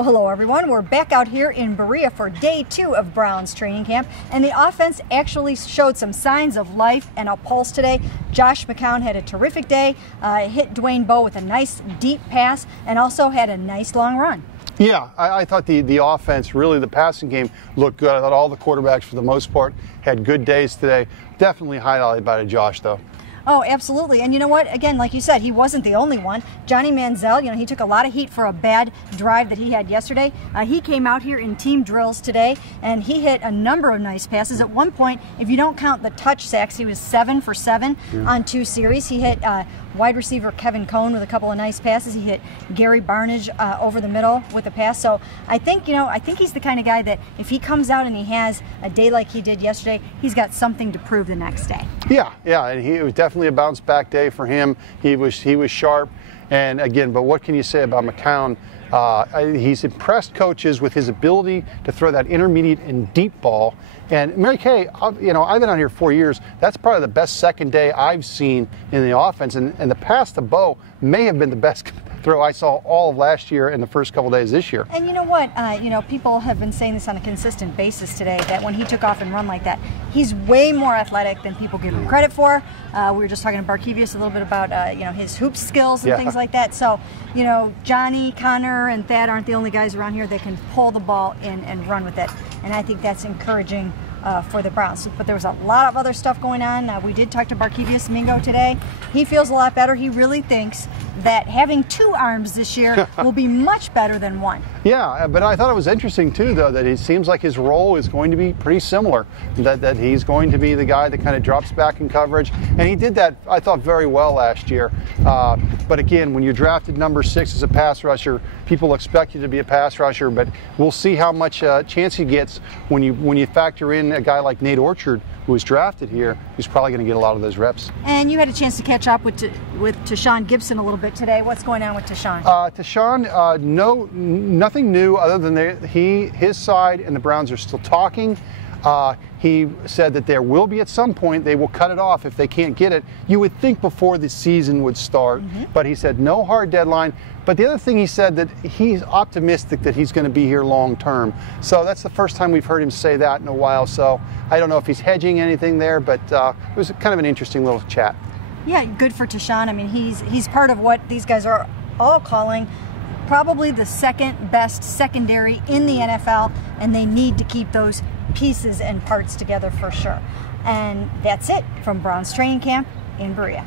Well, hello everyone. We're back out here in Berea for day 2 of Browns training camp, and the offense actually showed some signs of life and a pulse today. Josh McCown had a terrific day, hit Dwayne Bowe with a nice deep pass, and also had a nice long run. Yeah, I thought the offense, really the passing game, looked good. I thought all the quarterbacks, for the most part, had good days today. Definitely highlighted by Josh, though. Oh, absolutely. And you know what? Again, like you said, he wasn't the only one. Johnny Manziel, he took a lot of heat for a bad drive that he had yesterday. He came out here in team drills today, and he hit a number of nice passes. At one point, if you don't count the touch sacks, he was 7 for 7 on 2 series. He hit wide receiver Kevin Cohn with a couple of nice passes. He hit Gary Barnage over the middle with a pass. So I think, I think he's the kind of guy that if he comes out and he has a day like he did yesterday, he's got something to prove the next day. Yeah, and it was definitely a bounce back day for him. He was sharp, and again, but what can you say about McCown? He's impressed coaches with his ability to throw that intermediate and deep ball. And Mary-Kay, I've been out here 4 years. That's probably the best second day I've seen in the offense. And the pass to Bowe may have been the best throw I saw all of last year and the first couple days this year. And you know what? People have been saying this on a consistent basis today, that when he took off and run like that, he's way more athletic than people give him credit for. We were just talking to Barkevius a little bit about his hoop skills and things like that. So, Johnny, Connor, and Thad aren't the only guys around here that can pull the ball in and run with it. And I think that's encouraging for the Browns. But there was a lot of other stuff going on. We did talk to Barkevius Mingo today. He feels a lot better. He really thinks that having 2 arms this year will be much better than 1. Yeah, but I thought it was interesting too, though, that it seems like his role is going to be pretty similar. That he's going to be the guy that kind of drops back in coverage, and he did that, I thought, very well last year. But again, when you're drafted number 6 as a pass rusher, people expect you to be a pass rusher. But we'll see how much chance he gets when you factor in a guy like Nate Orchard, who was drafted here, who's probably going to get a lot of those reps. And you had a chance to catch up with Tashawn Gibson a little bit today. What's going on with Tashawn? Tashawn, nothing new other than his side and the Browns are still talking. He said that there will be at some point, they will cut it off if they can't get it. You would think before the season would start, but he said no hard deadline. But the other thing he said, that he's optimistic that he's going to be here long term. So that's the first time we've heard him say that in a while. So I don't know if he's hedging anything there, but it was kind of an interesting little chat. Yeah, good for Tashawn. I mean, he's part of what these guys are all calling probably the second best secondary in the NFL, and they need to keep those pieces and parts together for sure. And that's it from Browns training camp in Berea.